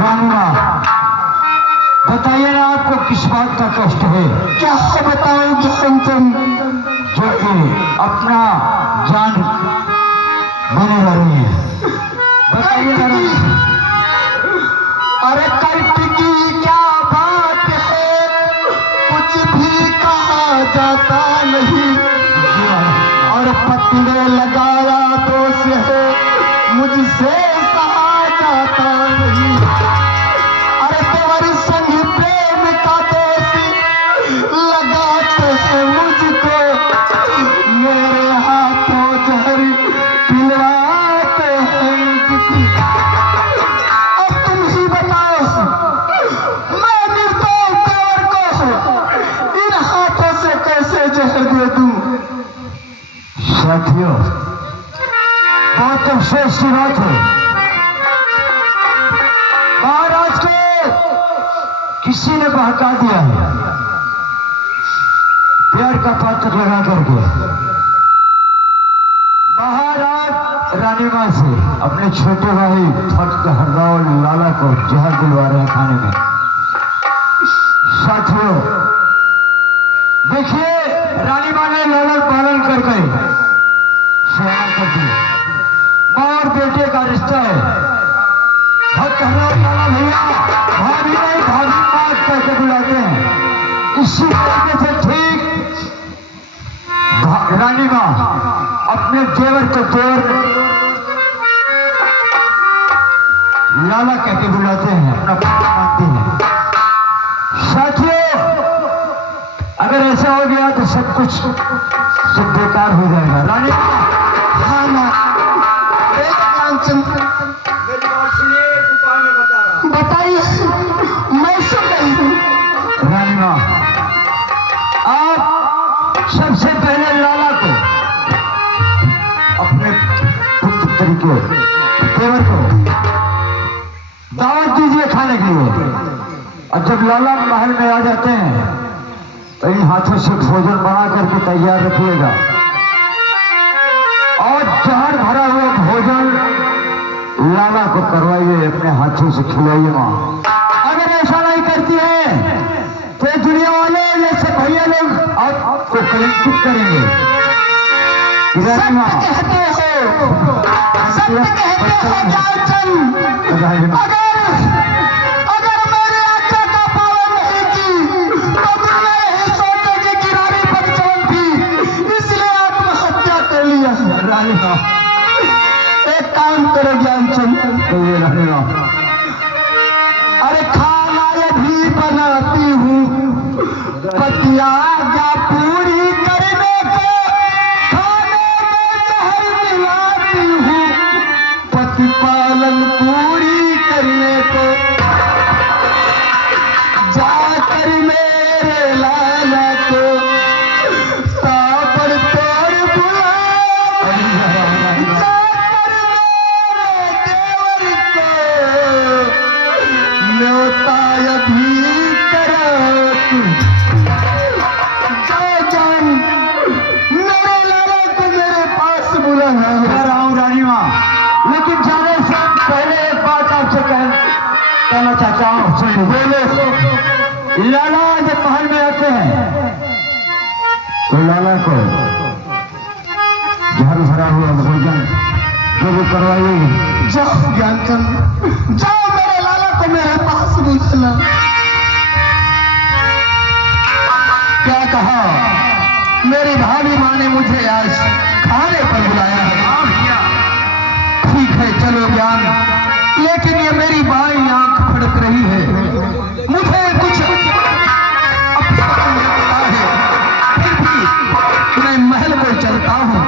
रानीमा, बताइए ना आपको किस बात का कष्ट है? क्या बताऊं ज्ञानचंद, जो कि अपना जान बने रही है, बताइए ना। अरे कल्प की क्या बात है, कुछ भी कहा जाता नहीं, और पति ने लगाया दोष है, मुझसे सहा जाता नहीं। अरे तेरे संग प्रेम का दोष लगाते हैं मुझको, मेरे हाथों जहर पिलवाते हैं मुझको। अब तुम ही बताओ, मैं निर्दोष देवर को इन हाथों से कैसे जहर दे दूं? साथियों, बहुत अफसोस की बात है, महाराज को किसी ने बहका दिया है प्यार का पात्र लगा करके। महाराज रानीमा से अपने छोटे भाई फट हरदाव लाला को जहर दिलवा रहे हैं खाने में। साथियों देखिए, रानीमा ने लालन पालन करके सयाना कर दी। माँ और बेटे का रिश्ता है, भक्त हरदाव लाला भैया भाभी नहीं भाभी माँ कहकर बुलाते हैं। इसी तरीके से ठीक रानीमा अपने देवर को देवर लाला कहकर बुलाते हैं, अपना पुत्र मानते हैं। साथियों, अगर ऐसा हो गया तो सब कुछ सब बेकार हो जाएगा। रानी हाँ माँ, बताइए, मैं सुन रही हूँ। रानीमा, आप सबसे पहले लाला को अपने पुत्र तरीके देवर को दावत दीजिए खाने के लिए, और जब लाला महल में आ जाते हैं तो इन हाथों से भोजन बना करके तैयार रखिएगा, और जहर भरा हुआ भोजन लाला को करवाइए, अपने हाथों से खिलाइए। माँ अगर ऐसा नहीं करती है तो दुनिया वाले जैसे भैया लोग आपको कलंकित करेंगे। सत्य कहते हो, सत्य कहते हो ज्ञानचंद। अगर मेरे आज्ञा का पालन नहीं की तो दुनिया यही सोचेगी कि रानी बदचलन थी, इसलिए आत्महत्या कर लिया। रानीमा, एक काम करो ज्ञानचंद, रानीमा, अरे खाना ये भी बनाती हूँ, पति आज्ञा पूरी करने को खाने में जहर मिलाती हूँ, पति पालन पूरी करने को जाकर मेरे लाला को ताबड़तोड़ बुला, जाकर मेरे देवर को न्योता अभी करा तू। जान मेरे लाला को मेरे पास बुलाना। कह रहा हूँ रानीमा, लेकिन जाने से पहले एक बात आपसे कहना चाहता हूँ, सुनिए। बोलो। लाला जब महल में आते हैं तो लाला को जहर भरा हुआ भोजन जो भी करवाइए। जाओ ज्ञानचंद, जाओ मेरे लाला को मेरे पास बुलाना। क्या कहा? मेरी भाभी माँ ने मुझे आज खाने पर बुलाया है। ठीक है, चलो ज्ञान, लेकिन ये मेरी बाई आंख फड़क रही है, मुझे कुछ अपशकुन लगता है, फिर भी मैं महल को चलता हूँ।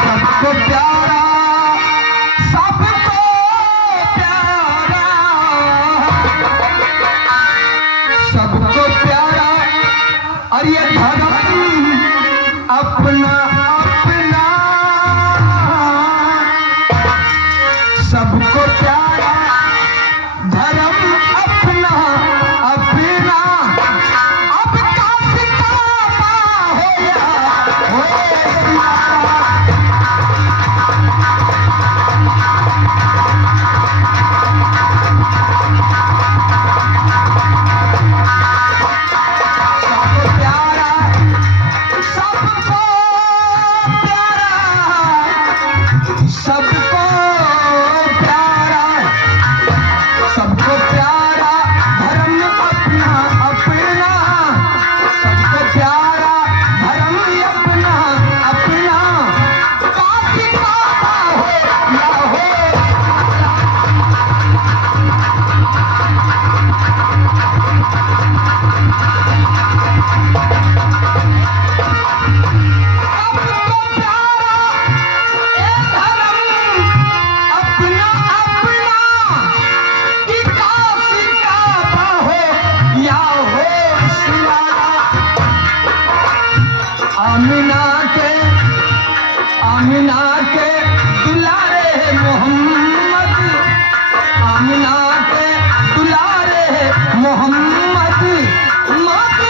सबको प्यारा, सबको प्यारा, सबको प्यारा, और ये धर्म अपना अपना, सबको प्यारा धर्म अपना अपना। अब का सितारा हो या आमिना के दुलारे मोहम्मद, आमिना के दुलारे मोहम्मद, माँ की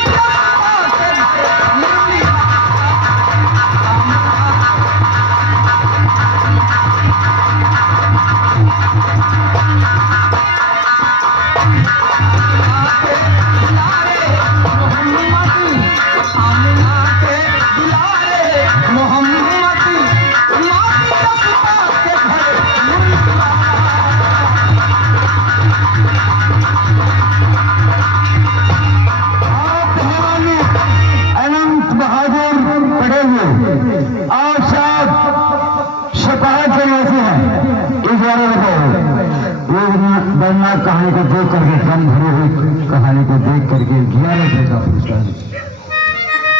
दर्दनाक कहानी को देख करके दम भरी हुई कहानी को देख करके 11 रुपये का पुरस्कार।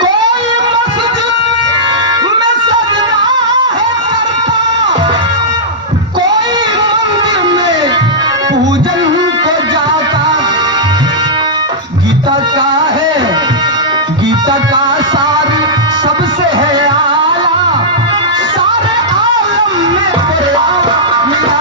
कोई मस्जिद में सजना है करता, कोई मंदिर में पूजन को जाता। गीता का है, गीता का सार सबसे है आला, सारे आलम में कुरान मिला।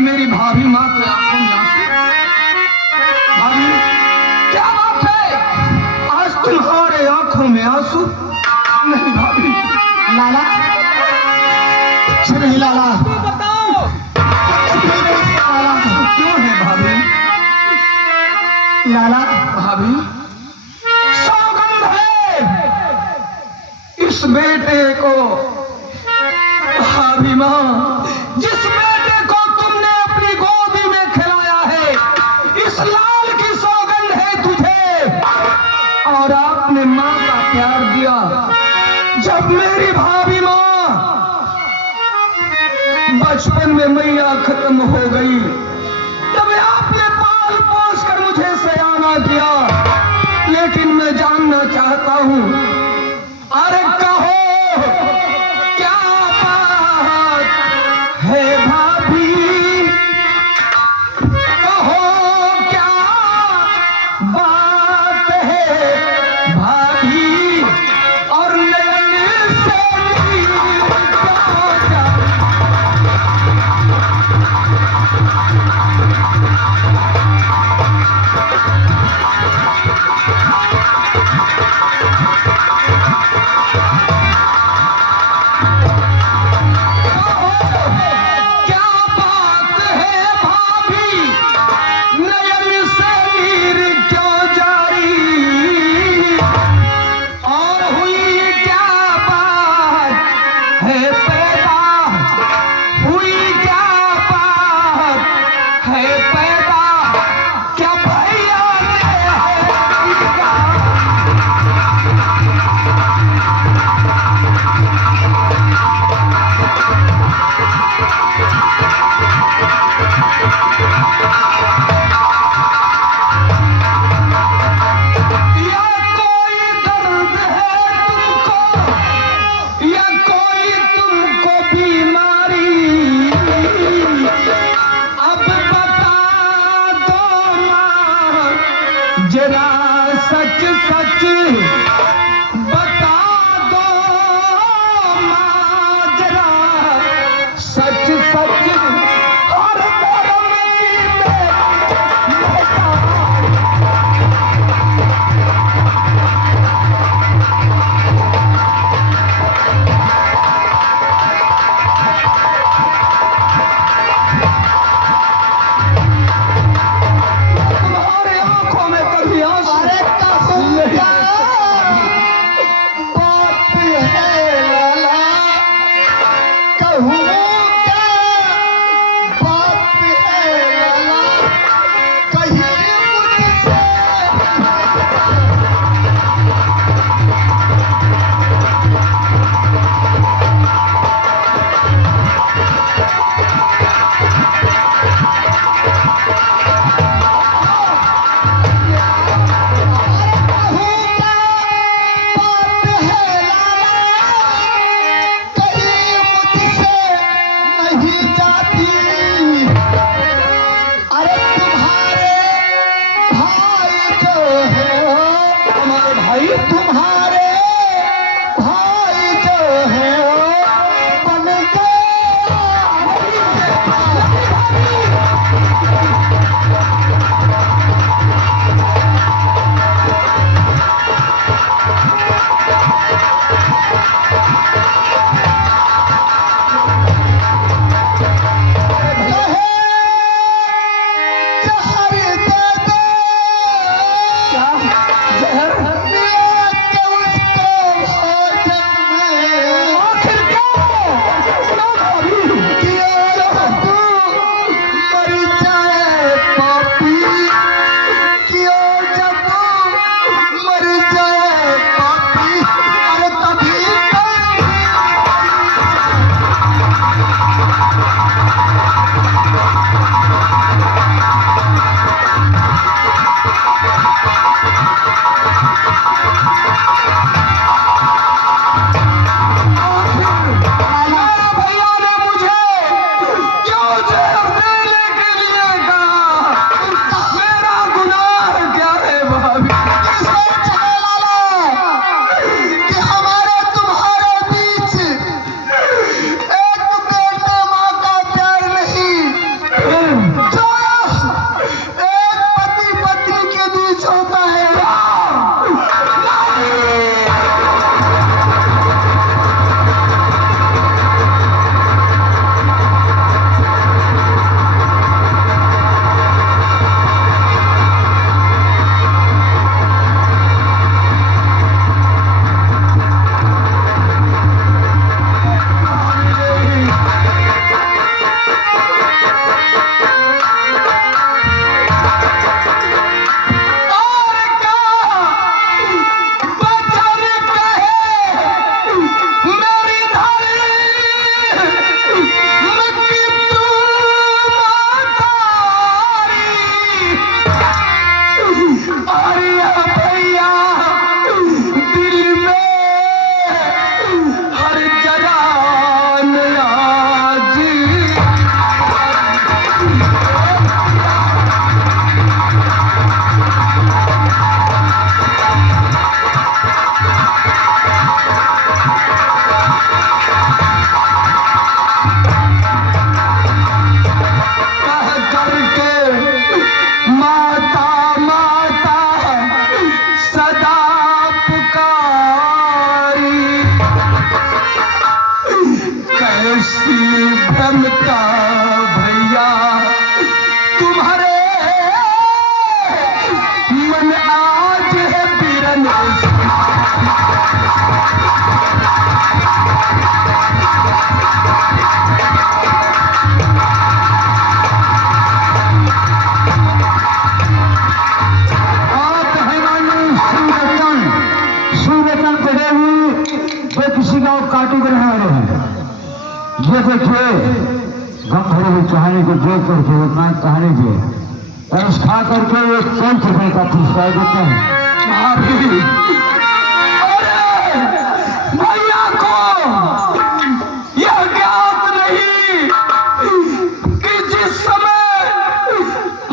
मेरी भाभी माँ की आंखों में आंसू। भाभी क्या बात है, आज तुम्हारे आंखों में आंसू? नहीं भाभी। लाला कुछ नहीं लाला, बताओ लाला क्यों है भाभी? लाला भाभी सौगंध है इस बेटे को, भाभी माँ जिस बेटे को तुमने अपनी गोदी में खिलाया है, इस लाल की सौगंध है तुझे। और आपने माँ का प्यार दिया। जब मेरी भाभी माँ बचपन में मैया खत्म हो गई, तब आपने पाल पोस कर मुझे सयाना किया। लेकिन मैं जानना चाहता हूँ, अरे कहो क्या बात है भाभी, कहो क्या बात है भाभी, और नयन से तुम्हारे भाई जो है वो बन भ्रमता भैया तुम्हारे मन आज है बिरन किसी गाँव काटू के रहने वाले हैं। ये देखिए गम भरी हुई कहानी को देख करके उतना कहानी पे तरस खा करके एक 5 रुपए का पुरस्कार देते हैं। भैया को यह ज्ञात नहीं कि जिस समय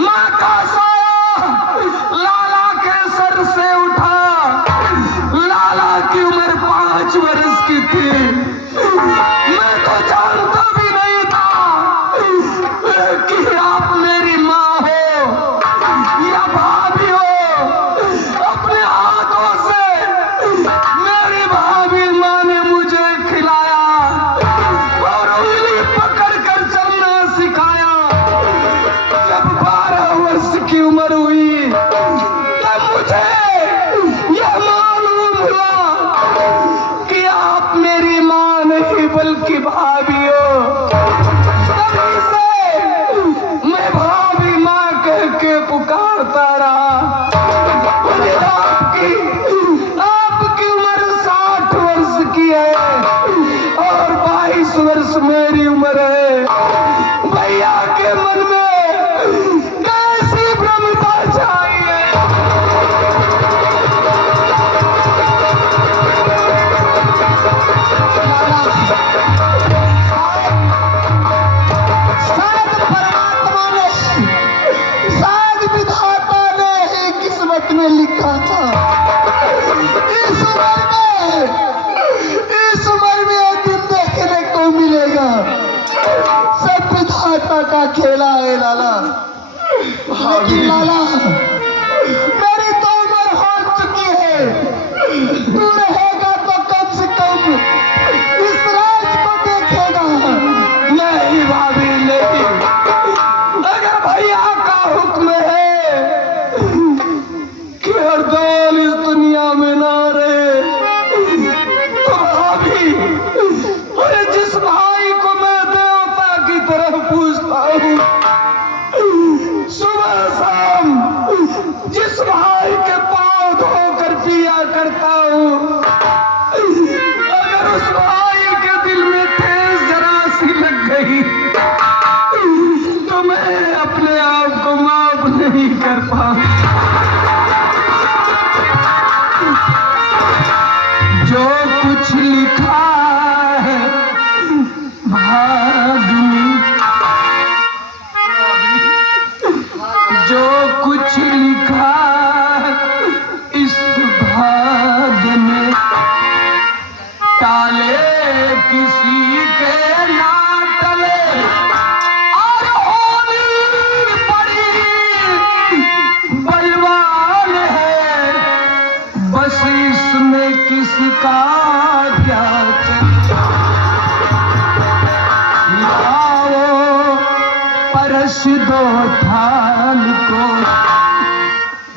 माँ का साया लाला के सर से उठा, लाला की उम्र 5 वर्ष की थी। मैं तो जानता भी नहीं था कि आप मेरी माँ हो या भाभी हो। अपने हाथों से मेरी भाभी माँ ने मुझे खिलाया और उंगली पकड़कर चलना सिखाया। जब 12 वर्ष की उम्र हुई तब मुझे यह मालूम हुआ कि आप मेरी माँ नहीं बल्कि भाभी हो। तभी से मैं भाभी माँ कह के पुकारता रहा। आपकी उम्र 60 वर्ष की है और 22 वर्ष मेरी उम्र है। भैया के मन में कैसी भ्रमता चाहिए। शायद परमात्मा ने, शायद विधाता ने ही किस्मत में लिखा था अकाल इस दुनिया में ना रहे। तो भाभी, अरे जिस भाई को मैं देवता की तरह पूजता हूँ, सुबह शाम जिस भाई के पांव धोकर पिया करता हूँ, अगर उस भाई के दिल में ठेस जरा सी लग गई तो मैं अपने आप को माफ नहीं कर पाऊँ। जो कुछ लिखा है भाग में, जो कुछ लिखा है इस भाग्य में, टाले किसी के ना टले, और होनी पड़ी बलवान है, बस इसमें किसका क्या लाओ परस दो थाल को,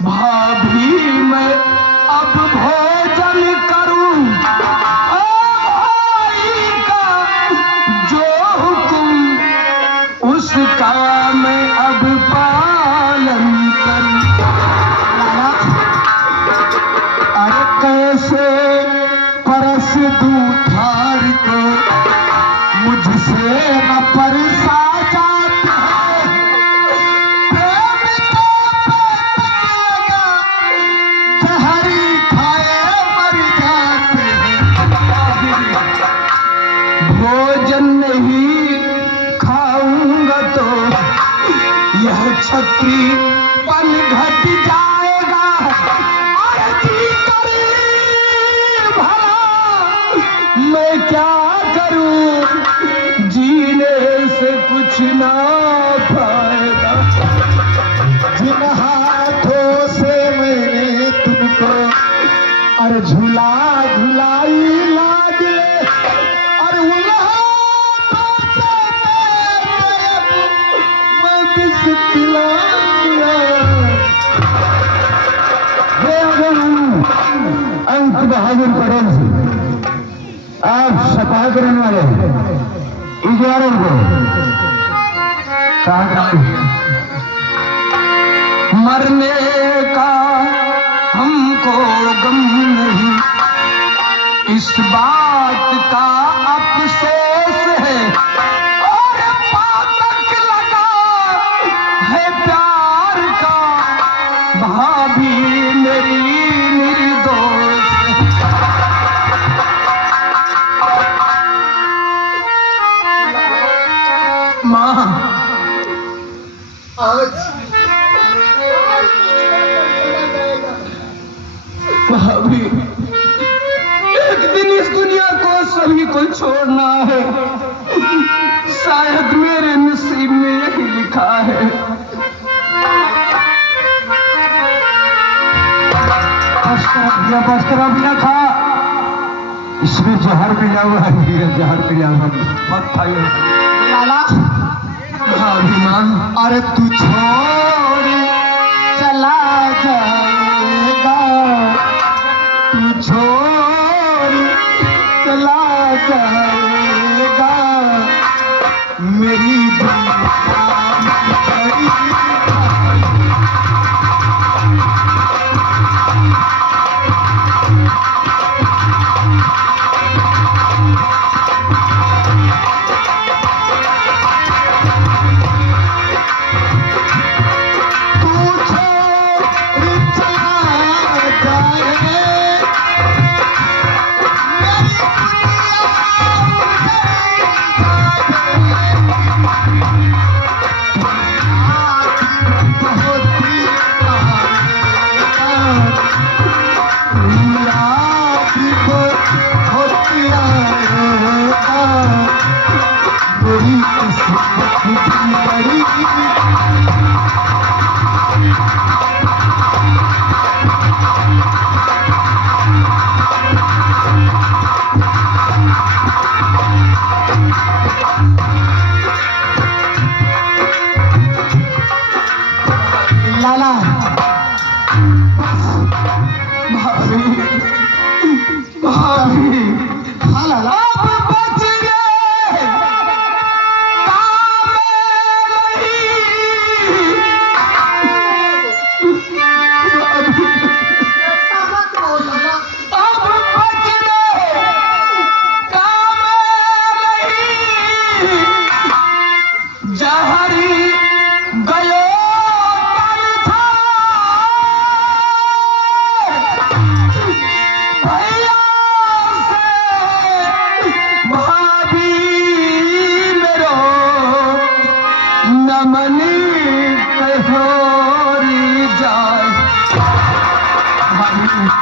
भाभी मैं अब भोजन करूं, भाई का जो हुक्म उसका मैं अब पालन करूं। अरे कैसे परस दूं थाल को, मुझसे न परसा जाता है, प्रेम का लगा जहरी खाए मर जाते हैं। भोजन नहीं खाऊंगा तो यह छत्री पन घट जाएगा, और जी करे भला मैं क्या करूं, जीने से कुछ ना फायदा। जिन हाथों से मैंने तुमको और झूला झुलाई लागे, और उन हाथों से मैं विष पिलाऊंगा। अंक बहादुर पटेल जी, आप सफा करने वाले इजारों को कहा मरने का हमको गम नहीं, इस बात का अफसोस है, और पातक लगा है प्यार का, भाभी मेरी निर्दोष है। माँ, भाभी एक दिन इस दुनिया को सभी को छोड़ना है, शायद मेरे नसीब में यही लिखा है। बस्तर अब न खा, इसमें जहर मिला हुआ है, जहर मिला हुआ मत खाइए लाला। भाभी माँ, अरे तू छोड़ चला जाएगा, तू छोड़ चला जाएगा, मेरी तू छोड़ चला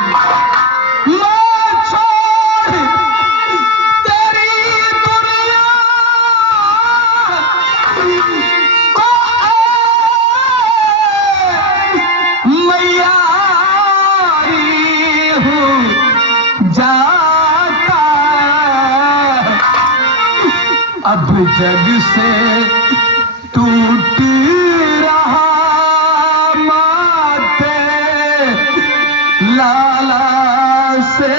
मैं छोड़ तेरी दुनिया को मैयारी हूँ जाता, अब जग से टूट रहा माते लाला से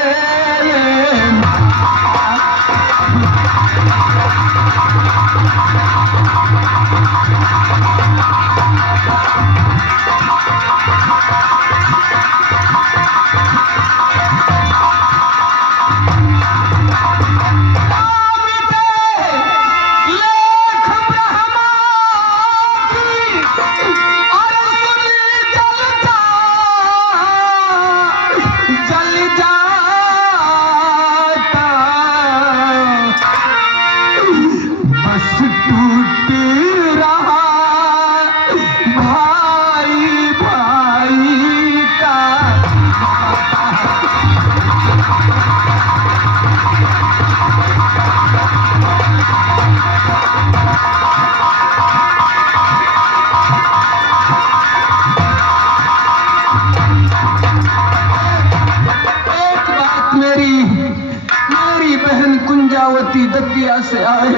दतिया से आए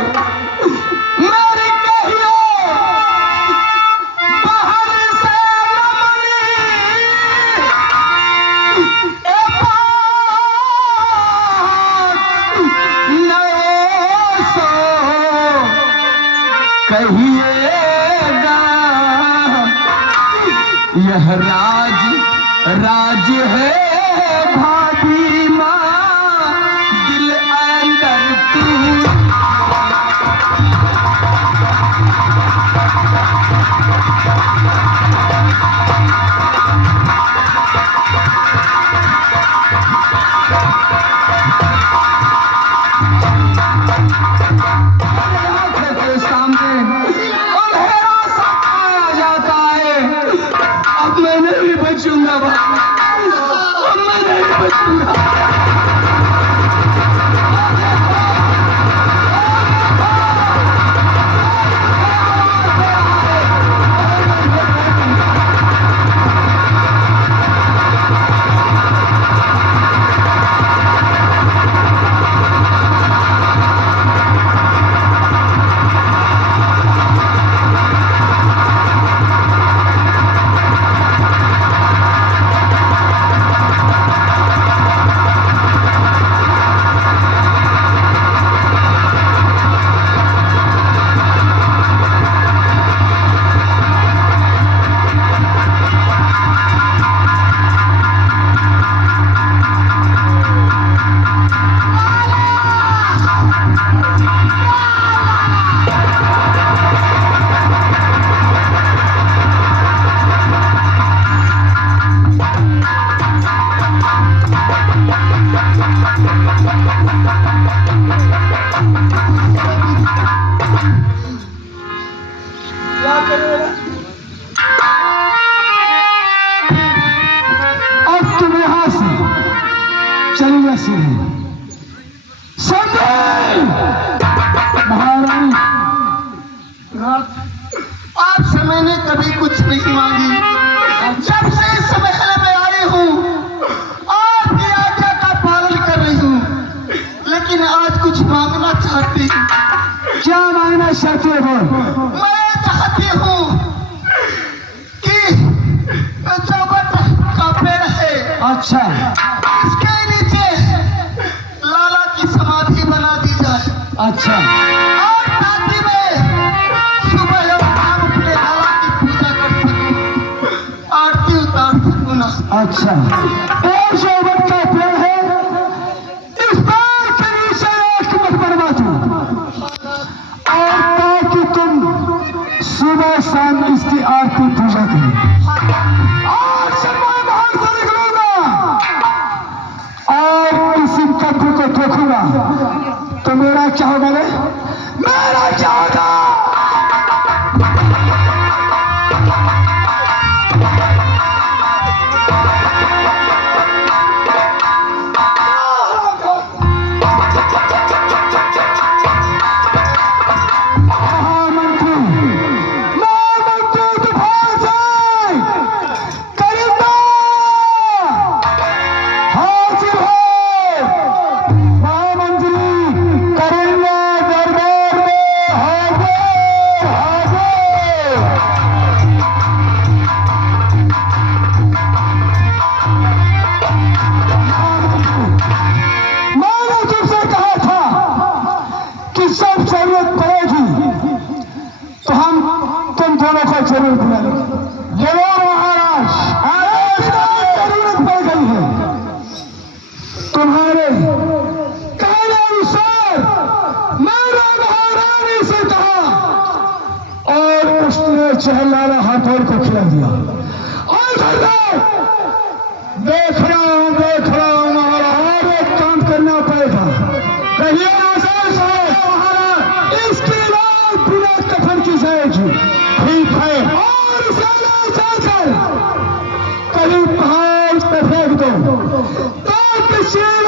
मेरी कहियो बाहर से रमनी ए नए सो कहिएगा यह राज है भाभी माँ दिल अंदर तू सामने अंधेरा सा आया जाता है। अब मैं नहीं बचूंगा, अब मैं नहीं बचूंगा। महारानी आपसे मैंने कभी कुछ नहीं मांगी। जब से इस महल में आई हूँ आपकी आज्ञा का पालन कर रही हूँ, लेकिन आज कुछ मांगना चाहती हूँ। क्या मांगना चाहती हो? मैं चाहती हूँ कि जो वट का पेड़ है, अच्छा, इसके नीचे लाला की समाधि बना दी जाए। अच्छा, और ताकि मैं सुबह और शाम अपने लाला की पूजा कर सकूं, आरती उतार सकूं ना। अच्छा, और जो वट का पेड़ है इस पेड़ के नीचे एक मकबरा बनवा दूं, और ताकि तुम सुबह शाम इसकी आरती पूजा करो। और जब मैं बाहर से निकलूंगा और इसी कब्र को देखूंगा तो मेरा क्या होगा? मेरा क्या होगा? जरूरत पड़ेगी तो हम तुम दोनों को जरूर बुला लेंगे। जरूर महाराज, जरूरत पड़ गई है तुम्हारे कहने अनुसार। मैंने महारानी से कहा और उसने चहलाना हाथों को खिला दिया। और देख रहा हूं महाराज, एक काम करना पड़ेगा। कहिए महाराज, इसकी रात बिना कफन की जाएगी। ठीक है, और इसे ले जाकर कहीं पहाड़ पर फेंक दो ताकि शेर